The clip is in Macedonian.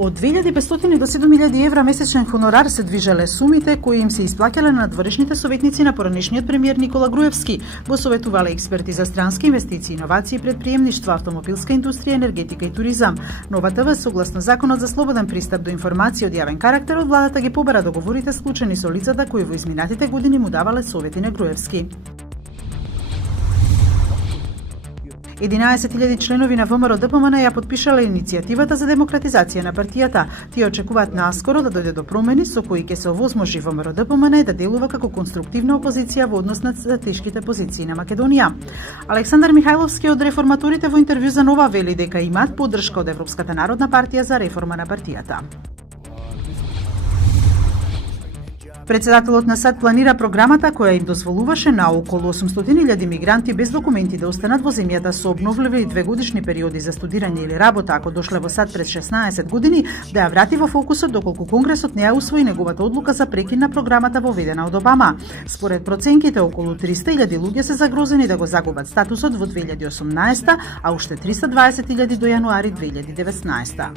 Од 2500 до 7000 евра месечен хонорар се движеле сумите кои им се исплаќале на надворешните советници на поранешниот премиер Никола Груевски, го советувале експерти за странски инвестиции, иновации, предприемништво, автомобилска индустрија, енергетика и туризам. Новата согласно Законот за слободен пристап до информации од јавен карактер, од владата ги побара договорите склучени со лицата кои во изминатите години му давале совети на Груевски. 11.000 членови на ВМРО-ДПМН ја подпишале иницијативата за демократизација на партијата. Тие очекуваат наскоро да дојде до промени со кои ќе се овозможи ВМРО-ДПМН да делува како конструктивна опозиција во однос на стратешките позиции на Македонија. Александар Михајловски од реформаторите во интервју за Нова вели дека имаат поддршка од Европската народна партија за реформа на партијата. Председателот на САД планира програмата која им дозволуваше на околу 800.000 мигранти без документи да останат во земјата со обновливи 2-годишни периоди за студирање или работа ако дошле во САД пред 16 години, да ја врати во фокусот доколку Конгресот не ја усвои неговата одлука за прекин на програмата воведена од Обама. Според проценките, околу 300.000 луѓе се загрозени да го загубат статусот во 2018, а уште 320.000 до јануари 2019.